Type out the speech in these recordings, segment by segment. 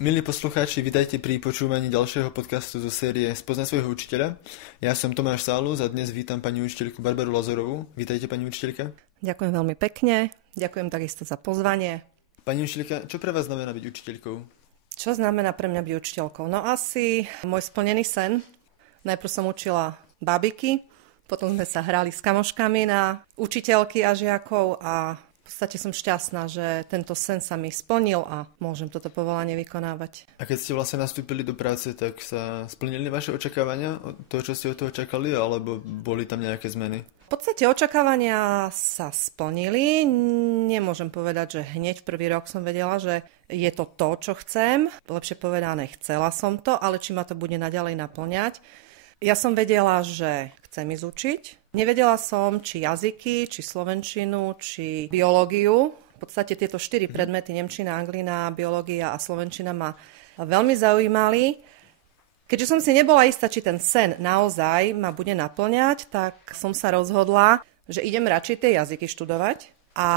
Milí poslucháči, vitajte pri počúvaní ďalšieho podcastu zo série Spoznaj svojho učiteľa. Ja som Tomáš Sálus a dnes vítam pani učiteľku Barbaru Lazorovú. Vitajte, pani učiteľka. Ďakujem veľmi pekne, ďakujem takisto za pozvanie. Pani učiteľka, čo pre vás znamená byť učiteľkou? Čo znamená pre mňa byť učiteľkou? No asi môj splnený sen. Najprv som učila bábiky, potom sme sa hrali s kamoškami na učiteľky a žiakov a v podstate som šťastná, že tento sen sa mi splnil a môžem toto povolanie vykonávať. A keď ste vlastne nastúpili do práce, tak sa splnili vaše očakávania? To, čo ste od toho čakali, alebo boli tam nejaké zmeny? V podstate očakávania sa splnili. Nemôžem povedať, že hneď v prvý rok som vedela, že je to to, čo chcem. Lepšie povedané, chcela som to, ale či ma to bude naďalej naplňať. Ja som vedela, že chcem ísť učiť. Nevedela som, či jazyky, či slovenčinu, či biológiu. V podstate tieto 4 predmety, nemčina, anglina, biológia a slovenčina ma veľmi zaujímali. Keďže som si nebola istá, či ten sen naozaj ma bude naplňať, tak som sa rozhodla, že idem radšej tie jazyky študovať a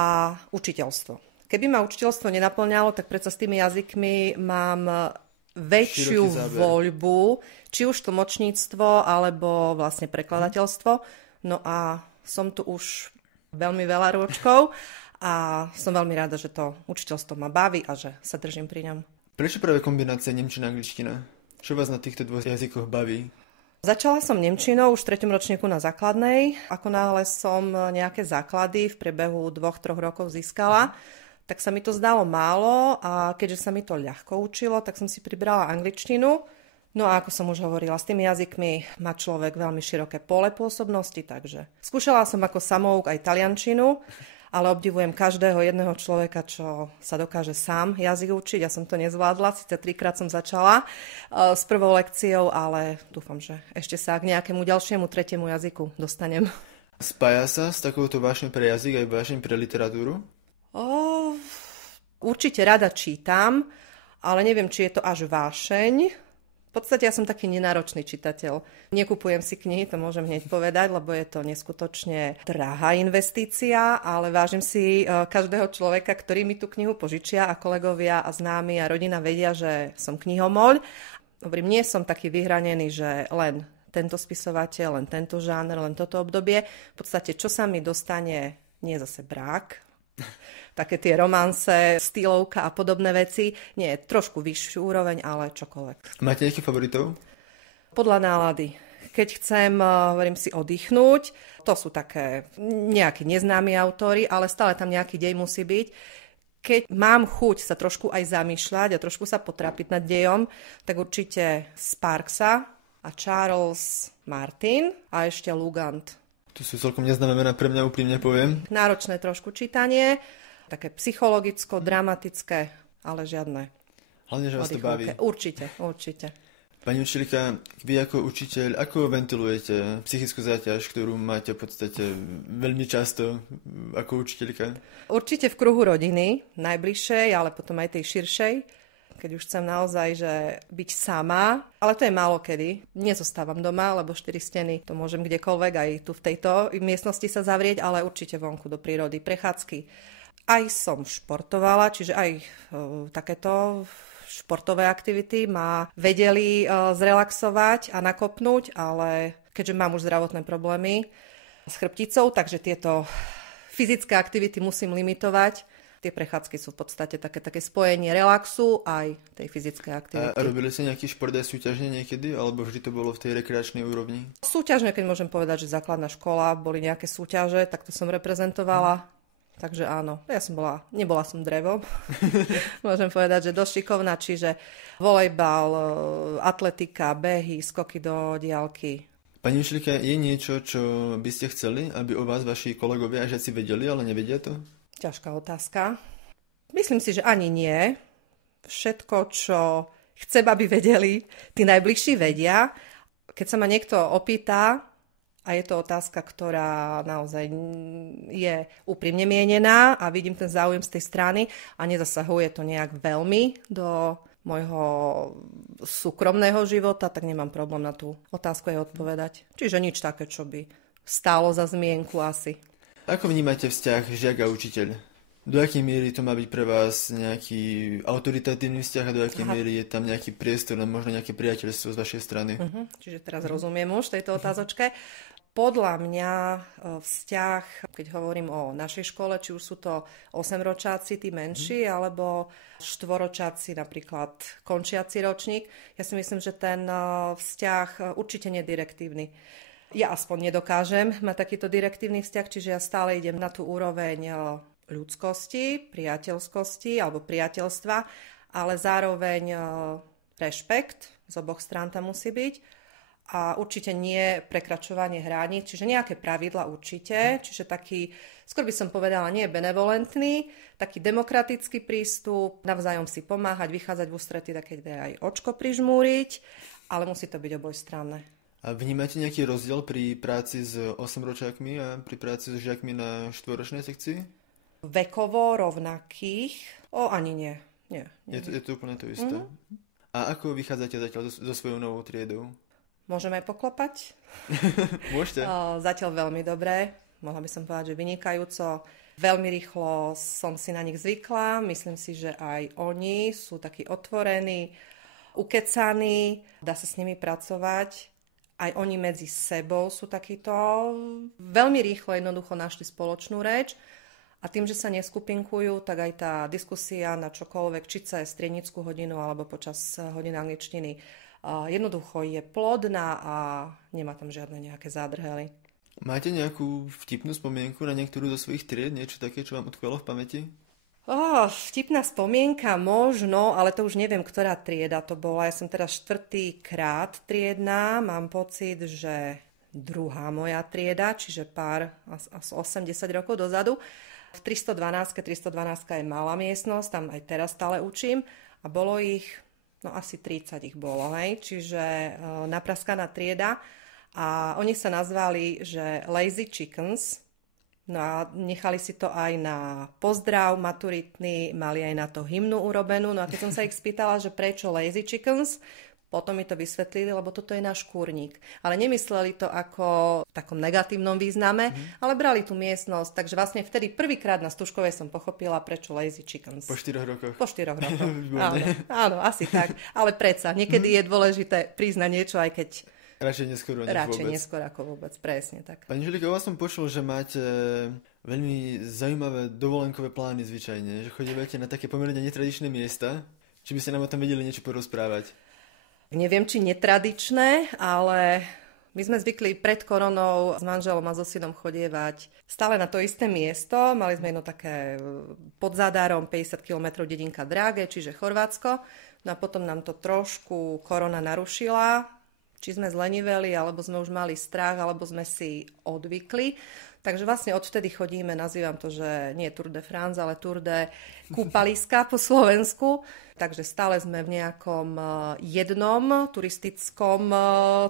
učiteľstvo. Keby ma učiteľstvo nenaplňalo, tak predsa s tými jazykmi mám väčšiu voľbu, či už tlmočníctvo, alebo vlastne prekladateľstvo. No a som tu už veľmi veľa ročkov a som veľmi rada, že to učiteľstvo ma baví a že sa držím pri ňom. Prečo práve kombinácia nemčina a angličtina? Čo vás na týchto dvoch jazykoch baví? Začala som nemčinou už v 3. ročníku na základnej. Ako náhle som nejaké základy v priebehu 2-3 rokov získala, tak sa mi to zdalo málo a keďže sa mi to ľahko učilo, tak som si pribrala angličtinu. No a ako som už hovorila, s tými jazykmi má človek veľmi široké pole pôsobnosti, takže skúšala som ako samouk aj taliančinu, ale obdivujem každého jedného človeka, čo sa dokáže sám jazyk učiť. Ja som to nezvládla, síce 3-krát som začala s prvou lekciou, ale dúfam, že ešte sa k nejakému ďalšiemu 3. jazyku dostanem. Spája sa s takouto vášňou pre jazyk aj vášňou pre literatúru? Určite rada čítam, ale neviem, či je to až vášeň. V podstate ja som taký nenáročný čitateľ. Nekupujem si knihy, to môžem hneď povedať, lebo je to neskutočne drahá investícia, ale vážim si každého človeka, ktorý mi tú knihu požičia a kolegovia a známi a rodina vedia, že som knihomoľ. Hovorím, nie som taký vyhranený, že len tento spisovateľ, len tento žáner, len toto obdobie. V podstate, čo sa mi dostane, nie je zase brák. Také tie romanse, stylovka a podobné veci. Nie, trošku vyššiu úroveň, ale čokoľvek. Máte nejakých favoritov? Podľa nálady. Keď chcem, hovorím si, oddychnúť, to sú také nejakí neznámi autori, ale stále tam nejaký dej musí byť. Keď mám chuť sa trošku aj zamýšľať a trošku sa potrapiť nad dejom, tak určite Sparksa a Charles Martin a ešte Lugand. To sú celkom neznáme mená, pre mňa úprimne poviem. Náročné trošku čítanie, také psychologicko, dramatické, ale žiadne. Hlavne, že vás to baví. Určite. Pani učiteľka, vy ako učiteľ, ako ventilujete psychickú záťaž, ktorú máte v podstate veľmi často ako učiteľka? Určite v kruhu rodiny, najbližšej, ale potom aj tej širšej. Keď už chcem naozaj, že byť sama, ale to je málo kedy. Nezostávam doma, lebo 4 steny, to môžem kdekoľvek, aj tu v tejto miestnosti sa zavrieť, ale určite vonku do prírody, prechádzky. Aj som športovala, čiže aj takéto športové aktivity ma vedeli zrelaxovať a nakopnúť, ale keďže mám už zdravotné problémy s chrbticou, takže tieto fyzické aktivity musím limitovať. Tie prechádzky sú v podstate také spojenie relaxu aj tej fyzickej aktivity. A robili ste nejaký šport aj súťažne niekedy, alebo vždy to bolo v tej rekreačnej úrovni? Súťažne, keď môžem povedať, že základná škola, boli nejaké súťaže, tak to som reprezentovala. Takže áno, nebola som drevo. Môžem povedať, že dosť šikovná, čiže volejbal, atletika, behy, skoky do diaľky. Pani učiteľka, je niečo, čo by ste chceli, aby o vás vaši kolegovia a žiaci vedeli, ale nevedia to? Ťažká otázka. Myslím si, že ani nie. Všetko, čo chcem, aby vedeli, tí najbližší vedia. Keď sa ma niekto opýta, a je to otázka, ktorá naozaj je úprimne mienená a vidím ten záujem z tej strany a nezasahuje to nejak veľmi do môjho súkromného života, tak nemám problém na tú otázku aj odpovedať. Čiže nič také, čo by stálo za zmienku asi. Ako vnímate vzťah žiak a učiteľ? Do akej miery to má byť pre vás nejaký autoritatívny vzťah a do akej miery je tam nejaký priestor na možno nejaké priateľstvo z vašej strany? Čiže teraz rozumiem už tejto otázočke. Podľa mňa vzťah, keď hovorím o našej škole, či už sú to 8-ročáci, tí menší, alebo 4-ročáci, napríklad končiaci ročník, ja si myslím, že ten vzťah určite nie je direktívny. Ja aspoň nedokážem mať takýto direktívny vzťah, čiže ja stále idem na tú úroveň ľudskosti, priateľskosti alebo priateľstva, ale zároveň rešpekt z oboch strán tam musí byť a určite nie prekračovanie hraníc, čiže nejaké pravidla určite, čiže taký, skôr by som povedala, nie benevolentný, taký demokratický prístup, navzájom si pomáhať, vychádzať v ústrety, také aj očko prižmúriť, ale musí to byť obojstranné. A vnímate nejaký rozdiel pri práci s 8-ročákmi a pri práci s žiakmi na 4-ročnej sekcii? Vekovo rovnakých? Ani nie. Nie. Je to úplne to isté. A ako vychádzate zatiaľ so svojou novou triedou? Môžeme aj poklopať? Môžete. Zatiaľ veľmi dobré. Mohla by som povedať, že vynikajúco. Veľmi rýchlo som si na nich zvykla. Myslím si, že aj oni sú takí otvorení, ukecaní. Dá sa s nimi pracovať. Aj oni medzi sebou sú takíto. Veľmi rýchlo jednoducho našli spoločnú reč. A tým, že sa neskupinkujú, tak aj tá diskusia na čokoľvek, či cez striednickú hodinu alebo počas hodiny angličtiny, jednoducho je plodná a nemá tam žiadne nejaké zádrhely. Máte nejakú vtipnú spomienku na niektorú zo svojich tried? Niečo také, čo vám utkvelo v pamäti? Vtipná spomienka možno, ale to už neviem, ktorá trieda to bola. Ja som teraz 4. krát triedna. Mám pocit, že druhá moja trieda, čiže pár asi 80 rokov dozadu. V 312 je malá miestnosť, tam aj teraz stále učím a bolo ich, asi 30 ich bolo, hej? Čiže napraskaná trieda a oni sa nazvali, že Lazy Chickens, no a nechali si to aj na pozdrav maturitný, mali aj na to hymnu urobenú, no a keď som sa ich spýtala, že prečo Lazy Chickens, potom mi to vysvetlili, lebo toto je náš kúrnik. Ale nemysleli to ako v takom negatívnom význame, ale brali tú miestnosť. Takže vlastne vtedy prvýkrát na Stužkovej som pochopila, prečo Lazy Chickens. Po 4 rokoch. Po 4 rokoch. áno, asi tak. Ale predsa, niekedy je dôležité priznať niečo, aj keď radšej neskôr než radšej vôbec. neskôr ako vôbec, presne tak. Pani Žilika, o vás som počul, že máte veľmi zaujímavé dovolenkové plány zvyčajne, že chodívate na také pomerne netradičné miesta. Či by ste nám o tom vedeli niečo porozprávať? Neviem, či netradičné, ale my sme zvykli pred koronou s manželom a so synom chodievať stále na to isté miesto. Mali sme jedno také pod Zádarom 50 km dedinka Dráge, čiže Chorvátsko. No a potom nám to trošku korona narušila. Či sme zleniveli, alebo sme už mali strach, alebo sme si odvykli. Takže vlastne odvtedy chodíme, nazývam to, že nie Tour de France, ale Tour de kúpaliska po Slovensku. Takže stále sme v nejakom jednom turistickom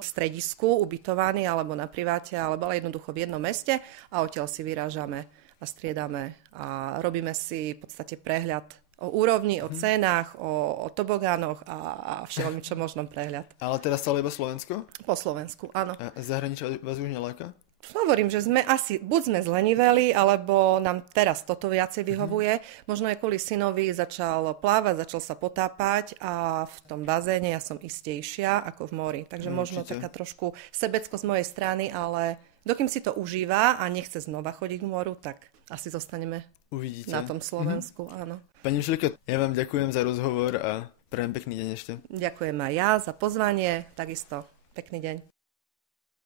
stredisku ubytovaní, alebo na priváte, alebo ale jednoducho v jednom meste a odtiaľ si vyrážame a striedame a robíme si v podstate prehľad o úrovni, o cenách, o tobogánoch a všelom, čo možnom prehľad. Ale teraz stále iba Slovensko? Po Slovensku, áno. A zahraničia vás už neláka? Hovorím, že sme asi, buď sme zleniveli, alebo nám teraz toto viacej vyhovuje. Možno aj kvôli synovi začal plávať, začal sa potápať a v tom bazéne ja som istejšia ako v mori. Takže možno taká trošku sebecko z mojej strany, ale dokým si to užíva a nechce znova chodiť k moru, tak asi zostaneme na tom Slovensku, áno. Pani Žilika, ja vám ďakujem za rozhovor a prajem pekný deň ešte. Ďakujem aj ja za pozvanie, takisto pekný deň.